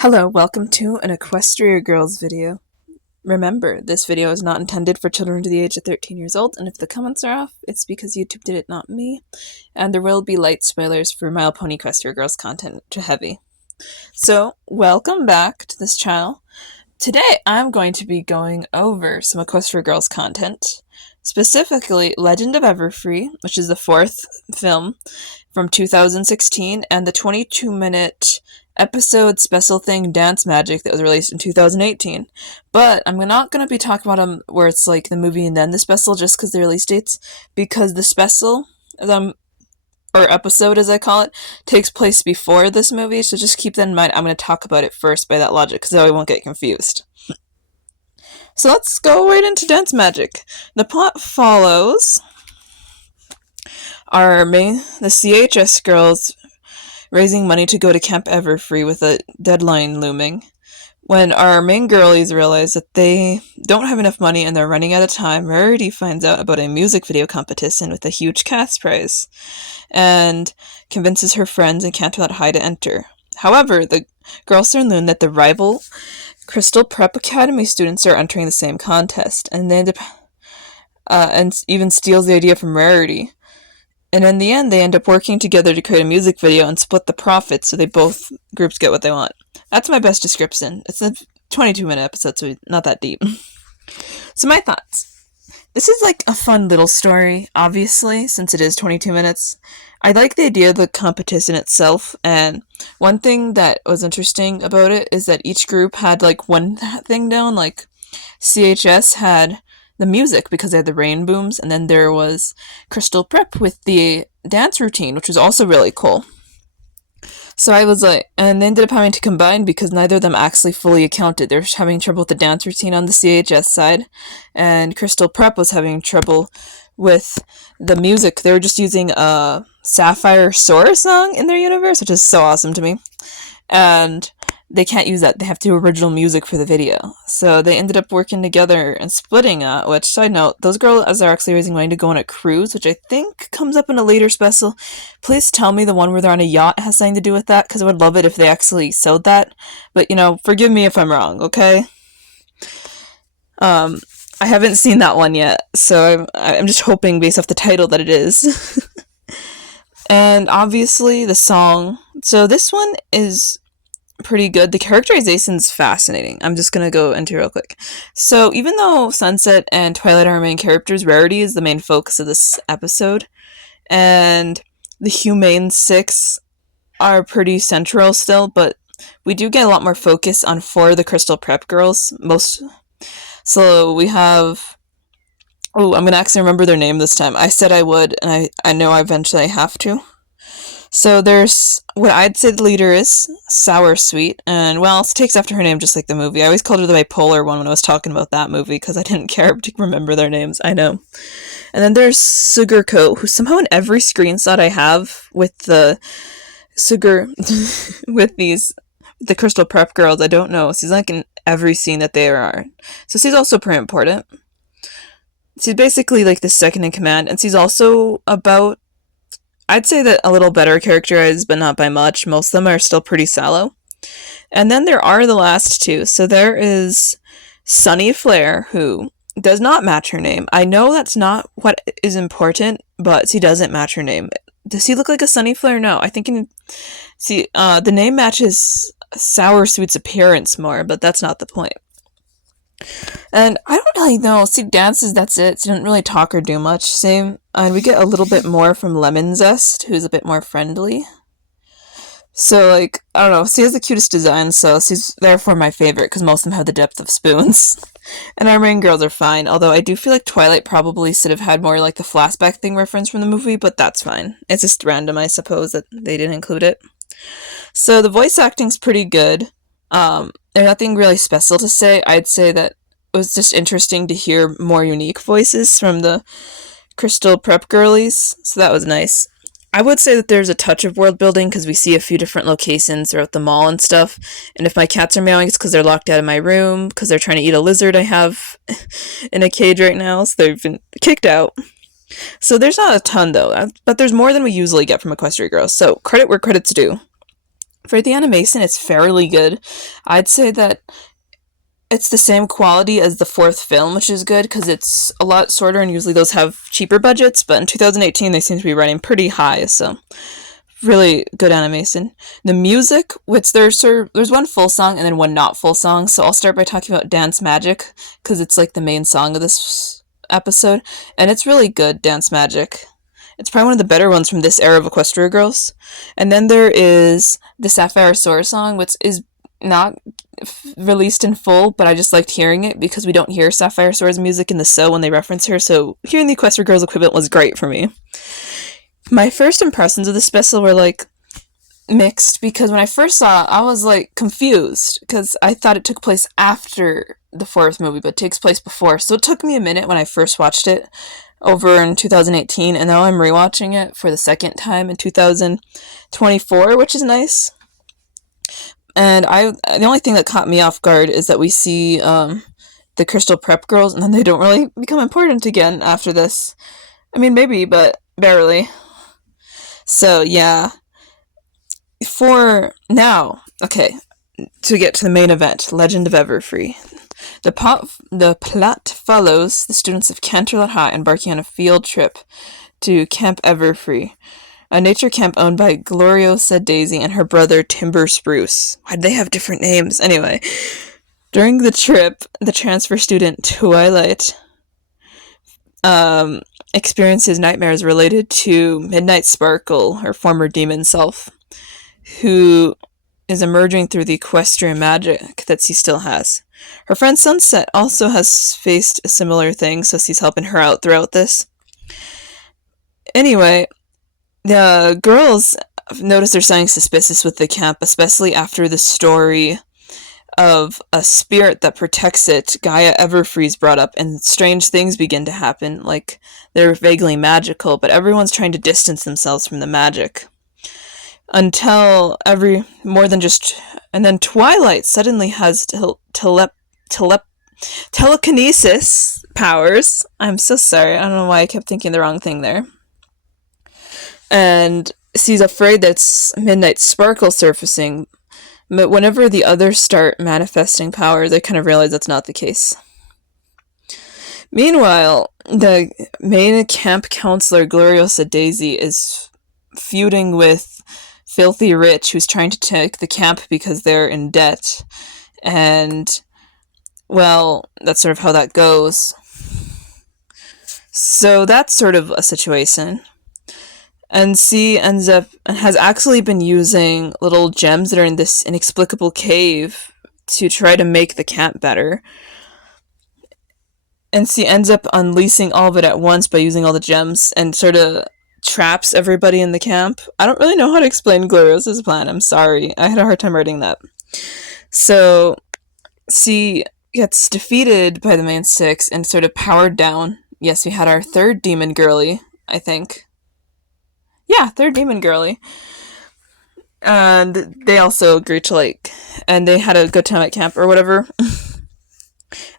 Hello, welcome to an Equestria Girls video. Remember, this video is not intended for children under the age of 13 years old, and if the comments are off, it's because YouTube did it, not me. And there will be light spoilers for My Little Pony Equestria Girls content to heavy. So, welcome back to this channel. Today, I'm going to be going over some Equestria Girls content, specifically Legend of Everfree, which is the fourth film from 2016, and the 22-minute episode special thing Dance Magic that was released in 2018. But I'm not going to be talking about them where it's like the movie and then the special just because the release dates, because the special, or episode as I call it, takes place before this movie, so just keep that in mind. I'm going to talk about it first by that logic because I won't get confused. So let's go right into Dance Magic. The plot follows the CHS girls raising money to go to Camp Everfree with a deadline looming. When our main girlies realize that they don't have enough money and they're running out of time, Rarity finds out about a music video competition with a huge cash prize and convinces her friends and can't let High to enter. However, the girls soon learn that the rival Crystal Prep Academy students are entering the same contest, and they and even steals the idea from Rarity. And in the end, they end up working together to create a music video and split the profits so they both groups get what they want. That's my best description. It's a 22-minute episode, so not that deep. So my thoughts. This is like a fun little story, obviously, since it is 22 minutes. I like the idea of the competition itself, and one thing that was interesting about it is that each group had like one thing down, like CHS had the music because they had the rain booms, and then there was Crystal Prep with the dance routine, which was also really cool. So I was like, and they ended up having to combine because neither of them actually fully accounted. They're having trouble with the dance routine on the CHS side, and Crystal Prep was having trouble with the music. They were just using a Sapphire Sora song in their universe, which is so awesome to me. And they can't use that. They have to do original music for the video. So they ended up working together and splitting it, which, side note, those girls are actually raising money to go on a cruise, which I think comes up in a later special. Please tell me the one where they're on a yacht has something to do with that, because I would love it if they actually sewed that. But, forgive me if I'm wrong, okay? I haven't seen that one yet, so I'm just hoping based off the title that it is. And obviously the song. So this one is pretty good. The characterization's fascinating. I'm just gonna go into it real quick. So even though Sunset and Twilight are our main characters, Rarity is the main focus of this episode, and the Humane Six are pretty central still, but we do get a lot more focus on four of the Crystal Prep girls. So we have... Oh, I'm gonna actually remember their name this time. I said I would, and I know I eventually have to. So there's what I'd say the leader is, Sour Sweet, and well, it takes after her name just like the movie. I always called her the bipolar one when I was talking about that movie because I didn't care to remember their names, I know. And then there's Sugarcoat, who somehow in every screenshot I have with the the Crystal Prep girls, I don't know. She's like in every scene that there are. So she's also pretty important. She's basically like the second in command, and she's also about, I'd say that a little better characterized, but not by much. Most of them are still pretty sallow. And then there are the last two. So there is Sunny Flare, who does not match her name. I know that's not what is important, but she doesn't match her name. Does he look like a Sunny Flare? No. I think the name matches Sour Sweet's appearance more, but that's not the point. And I don't really know. See, dances, that's it. She didn't really talk or do much. Same. And we get a little bit more from Lemon Zest, who's a bit more friendly. So, like, I don't know. She has the cutest design, so she's therefore my favorite, because most of them have the depth of spoons. And our main girls are fine, although I do feel like Twilight probably should have had more, like, the flashback thing reference from the movie, but that's fine. It's just random, I suppose, that they didn't include it. So the voice acting's pretty good. There's nothing really special to say. I'd say that it was just interesting to hear more unique voices from the Crystal Prep girlies, so that was nice. I would say that there's a touch of world building because we see a few different locations throughout the mall and stuff, and if my cats are meowing, it's because they're locked out of my room, because they're trying to eat a lizard I have in a cage right now, so they've been kicked out. So there's not a ton, though, but there's more than we usually get from Equestria Girls, so credit where credit's due. For the animation, it's fairly good. I'd say that it's the same quality as the fourth film, which is good because it's a lot shorter and usually those have cheaper budgets, but in 2018 they seem to be running pretty high, so really good animation. The music, which there's one full song and then one not full song, so I'll start by talking about Dance Magic because it's like the main song of this episode, and it's really good, Dance Magic. It's probably one of the better ones from this era of Equestria Girls. And then there is the Sapphire Sword song, which is not released in full, but I just liked hearing it because we don't hear Sapphire Sword's music in the show when they reference her, so hearing the Equestria Girls equivalent was great for me. My first impressions of the special were like mixed because when I first saw it, I was like confused because I thought it took place after the fourth movie, but it takes place before. So it took me a minute when I first watched it over in 2018, and now I'm rewatching it for the second time in 2024, which is nice. And the only thing that caught me off guard is that we see the Crystal Prep girls, and then they don't really become important again after this. I mean, maybe, but barely. So, yeah. For now, okay, to get to the main event, Legend of Everfree. The plot follows the students of Canterlot High embarking on a field trip to Camp Everfree, a nature camp owned by Gloriosa Daisy and her brother Timber Spruce. Why'd they have different names? Anyway, during the trip, the transfer student Twilight experiences nightmares related to Midnight Sparkle, her former demon self, who is emerging through the equestrian magic that she still has. Her friend Sunset also has faced a similar thing, so she's helping her out throughout this. Anyway, the girls notice there's something suspicious with the camp, especially after the story of a spirit that protects it, Gaia Everfree's brought up, and strange things begin to happen, like they're vaguely magical, but everyone's trying to distance themselves from the magic. Until and then Twilight suddenly has telekinesis powers. I'm so sorry, I don't know why I kept thinking the wrong thing there. And she's afraid that's Midnight Sparkle surfacing, but whenever the others start manifesting power, they kind of realize that's not the case. Meanwhile, the main camp counselor, Gloriosa Daisy, is feuding with Filthy Rich, who's trying to take the camp because they're in debt. And, well, that's sort of how that goes. So that's sort of a situation. And she ends up and has actually been using little gems that are in this inexplicable cave to try to make the camp better. And she ends up unleashing all of it at once by using all the gems and sort of traps everybody in the camp. I don't really know how to explain Gloriosa's plan. I'm sorry. I had a hard time writing that. So she gets defeated by the main six and sort of powered down. Yes, we had our third demon girly, I think. Yeah, third demon girly. And they also agreed to and they had a good time at camp or whatever.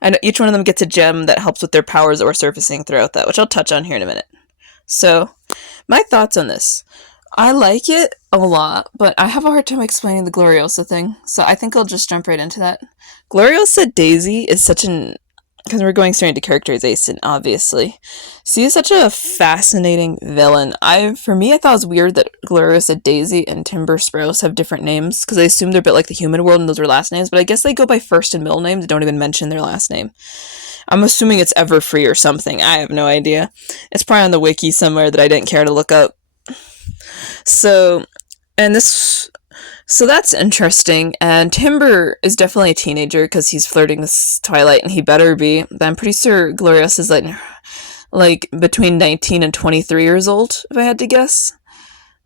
And each one of them gets a gem that helps with their powers that were surfacing throughout that, which I'll touch on here in a minute. So, my thoughts on this. I like it a lot, but I have a hard time explaining the Gloriosa thing, so I think I'll just jump right into that. Gloriosa Daisy is such an... because we're going straight into characterization, obviously. She is such a fascinating villain. For me, I thought it was weird that Gloriosa Daisy and Timber Sprouse have different names, because I assumed they're a bit like the human world and those are last names, but I guess they go by first and middle names, don't even mention their last name. I'm assuming it's Everfree or something. I have no idea. It's probably on the wiki somewhere that I didn't care to look up. So that's interesting, and Timber is definitely a teenager because he's flirting with Twilight, and he better be, but I'm pretty sure Glorious is like between 19 and 23 years old, if I had to guess.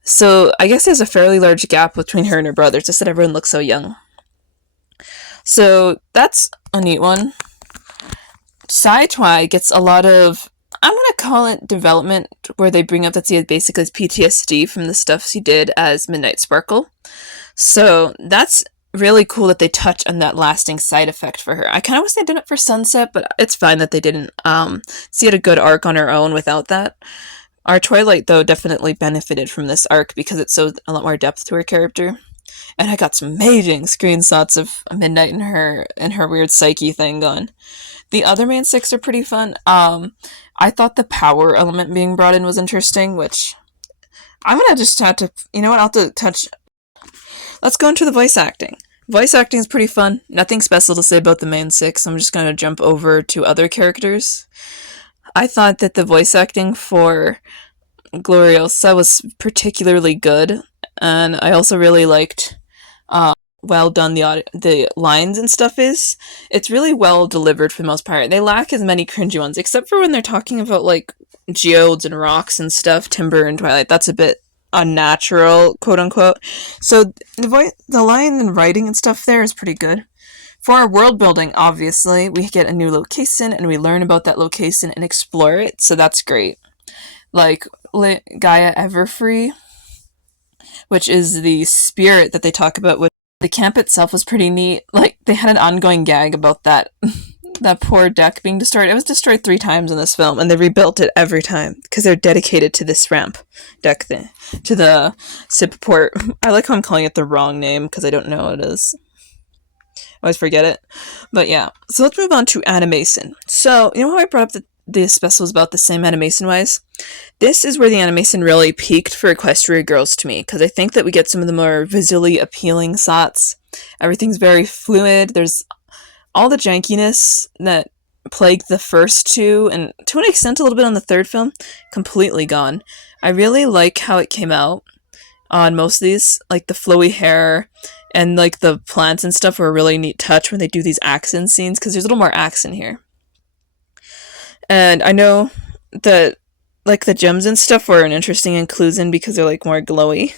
So I guess there's a fairly large gap between her and her brother, just that everyone looks so young. So that's a neat one. Sci-Twi gets a lot of, I'm going to call it development, where they bring up that she had basically PTSD from the stuff she did as Midnight Sparkle. So that's really cool that they touch on that lasting side effect for her. I kind of wish they did it for Sunset, but it's fine that they didn't. She had a good arc on her own without that. Our Twilight, though, definitely benefited from this arc because it showed a lot more depth to her character. And I got some amazing screenshots of Midnight and her weird psyche thing going. The other main six are pretty fun. I thought the power element being brought in was interesting, which I'm gonna just have to, you know what, I'll have to touch. Let's go into the voice acting. Voice acting is pretty fun. Nothing special to say about the main six. I'm just gonna jump over to other characters. I thought that the voice acting for Gloriosa was particularly good, and I also really liked well done the lines and stuff is. It's really well delivered for the most part. They lack as many cringy ones, except for when they're talking about like geodes and rocks and stuff, timber and twilight. That's a bit unnatural, quote unquote. So the line and writing and stuff there is pretty good. For our world building, obviously, we get a new location and we learn about that location and explore it, so that's great. Like Gaia Everfree, which is the spirit that they talk about with the camp itself was pretty neat. Like they had an ongoing gag about that that poor deck being destroyed. It was destroyed 3 times in this film, and they rebuilt it every time because they're dedicated to this ramp deck thing, to the sip port. I like how I'm calling it the wrong name because I don't know what it is. I always forget it. But yeah, so let's move on to animation. So you know how I brought up that the special was about the same animation wise? This is where the animation really peaked for Equestria Girls to me, because I think that we get some of the more visually appealing shots. Everything's very fluid. There's all the jankiness that plagued the first two, and to an extent a little bit on the third film, completely gone. I really like how it came out on most of these, like the flowy hair and like the plants and stuff were a really neat touch when they do these accent scenes, because there's a little more accent here. And I know that like the gems and stuff were an interesting inclusion because they're like more glowy.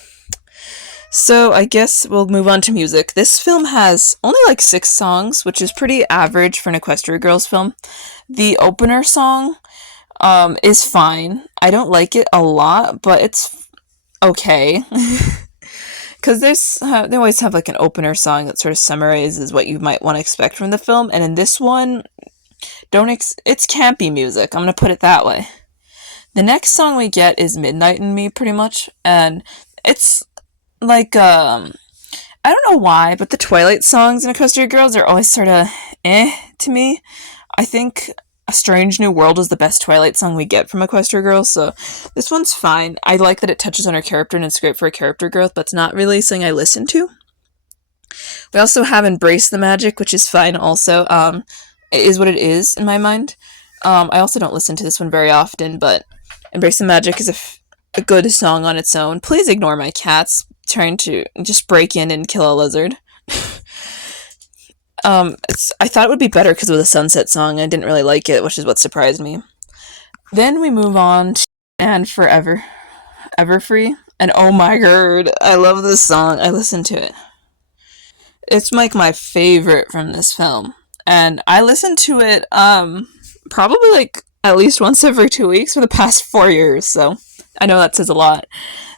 So I guess we'll move on to music. This film has only like 6 songs, which is pretty average for an Equestria Girls film. The opener song is fine. I don't like it a lot, but it's okay. Because they always have like an opener song that sort of summarizes what you might want to expect from the film, and in this one, it's campy music. I'm gonna put it that way. The next song we get is Midnight in Me, pretty much, and it's like I don't know why, but the Twilight songs in Equestria Girls are always sort of to me. I think A Strange New World is the best Twilight song we get from Equestria Girls, so this one's fine. I like that it touches on her character and it's great for her character growth, but it's not really something I listen to. We also have Embrace the Magic, which is fine also. It is what it is in my mind. I also don't listen to this one very often, but Embrace the Magic is a good song on its own. Please ignore my cats trying to just break in and kill a lizard. I thought it would be better because it was a Sunset song. I didn't really like it, which is what surprised me. Then we move on to And Forever, Everfree, and oh my god, I love this song. I listen to it. It's like my favorite from this film, and I listen to it probably like at least once every 2 weeks for the past 4 years. So I know that says a lot.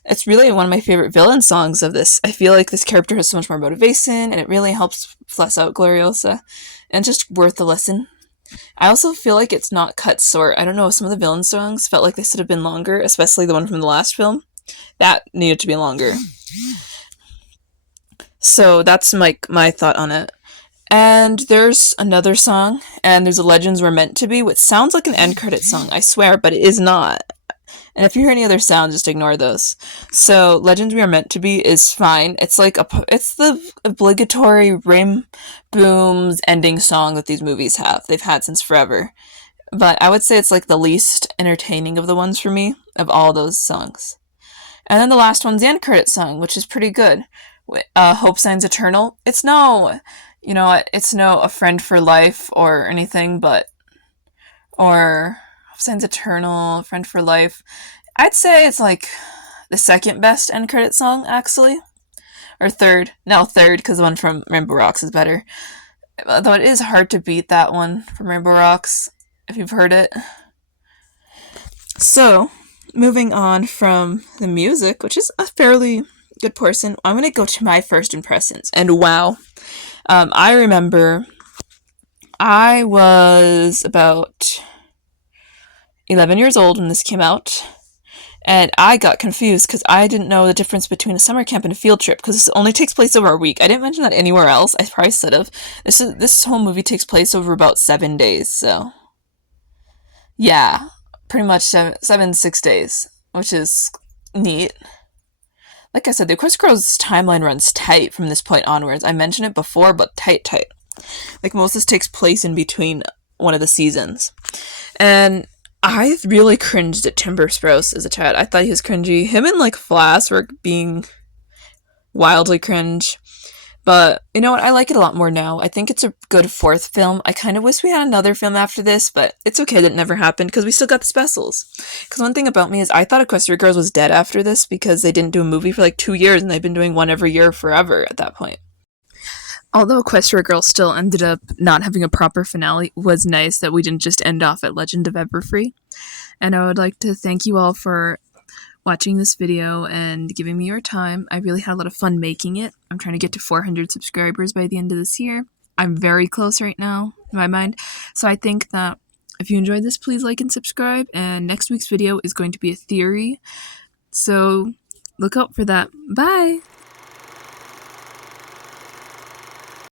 It's really one of my favorite villain songs of this. I feel like this character has so much more motivation, and it really helps flesh out Gloriosa, and just worth the listen. I also feel like it's not cut short. I don't know, some of the villain songs felt like they should have been longer, especially the one from the last film. That needed to be longer. So that's my thought on it. And there's another song, and there's a Legends Were Meant to Be, which sounds like an end credit song, I swear, but it is not. And if you hear any other sounds, just ignore those. So Legends We Are Meant to Be is fine. It's like it's the obligatory rim booms ending song that these movies have. They've had since forever. But I would say it's like the least entertaining of the ones for me, of all those songs. And then the last one's the end credit song, which is pretty good. Hope Signs Eternal. It's no A Friend for Life or anything, but or Hope Signs Eternal, Friend for Life. I'd say it's like the second best end credit song, actually. Or third. No, third, because the one from Rainbow Rocks is better. Though it is hard to beat that one from Rainbow Rocks, if you've heard it. So, moving on from the music, which is a fairly good portion, I'm going to go to my first impressions. And wow. I remember I was about 11 years old when this came out. And I got confused because I didn't know the difference between a summer camp and a field trip because this only takes place over a week. I didn't mention that anywhere else. I probably should have. This whole movie takes place over about 7 days. So yeah, pretty much 6 days, which is neat. Like I said, the Equestria Girls timeline runs tight from this point onwards. I mentioned it before, but tight. Like most of this takes place in between one of the seasons. And I really cringed at Timber Sprouse as a child. I thought he was cringy. Him and like Flass were being wildly cringe. But you know what? I like it a lot more now. I think it's a good fourth film. I kind of wish we had another film after this, but it's okay that it never happened because we still got the specials. Because one thing about me is I thought Equestria Girls was dead after this because they didn't do a movie for like 2 years and they've been doing one every year forever at that point. Although Equestria Girls still ended up not having a proper finale, it was nice that we didn't just end off at Legend of Everfree. And I would like to thank you all for watching this video and giving me your time. I really had a lot of fun making it. I'm trying to get to 400 subscribers by the end of this year. I'm very close right now in my mind. So I think that if you enjoyed this, please like and subscribe. And next week's video is going to be a theory. So look out for that. Bye!